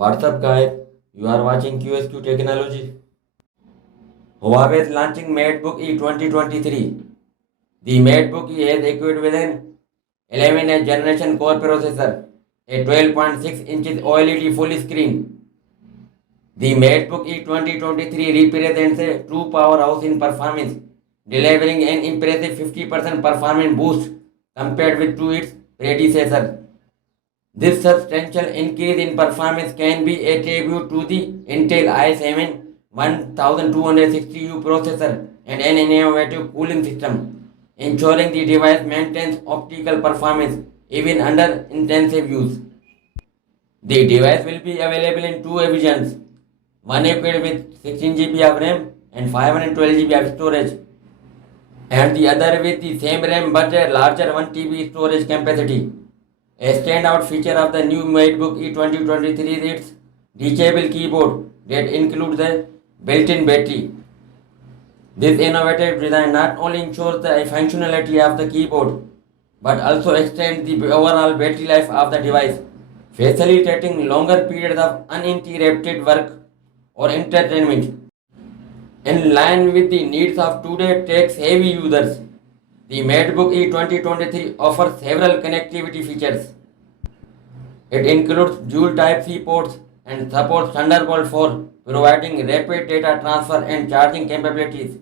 What's up, guys? You are watching QSQ Technology. Huawei is launching MateBook E 2023. The MateBook E is equipped with an 11th generation core processor, a 12.6 inches OLED full screen. The MateBook E 2023 represents a true powerhouse in performance, delivering an impressive 50% performance boost compared with to its predecessor. This substantial increase in performance can be attributed to the Intel i7 1260U processor and an innovative cooling system, ensuring the device maintains optical performance even under intensive use. The device will be available in two versions, one equipped with 16 GB of RAM and 512 GB of storage, and the other with the same RAM but a larger 1 TB storage capacity. A standout feature of the new MateBook E 2023 is its reachable keyboard that includes a built-in battery. This innovative design not only ensures the functionality of the keyboard but also extends the overall battery life of the device, facilitating longer periods of uninterrupted work or entertainment. In line with the needs of today's tech-savvy users, the MateBook E 2023 offers several connectivity features. It includes dual Type-C ports and supports Thunderbolt 4, providing rapid data transfer and charging capabilities.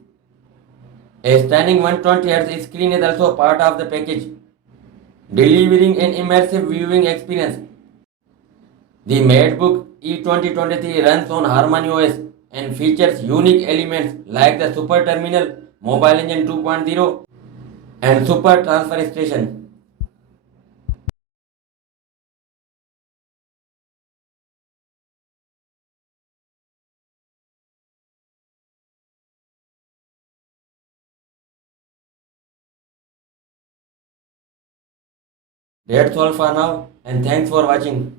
A stunning 120Hz screen is also part of the package, delivering an immersive viewing experience. The MateBook E 2023 runs on Harmony OS and features unique elements like the Super Terminal, Mobile Engine 2.0, and Super Transfer Station. That's all for now, and thanks for watching.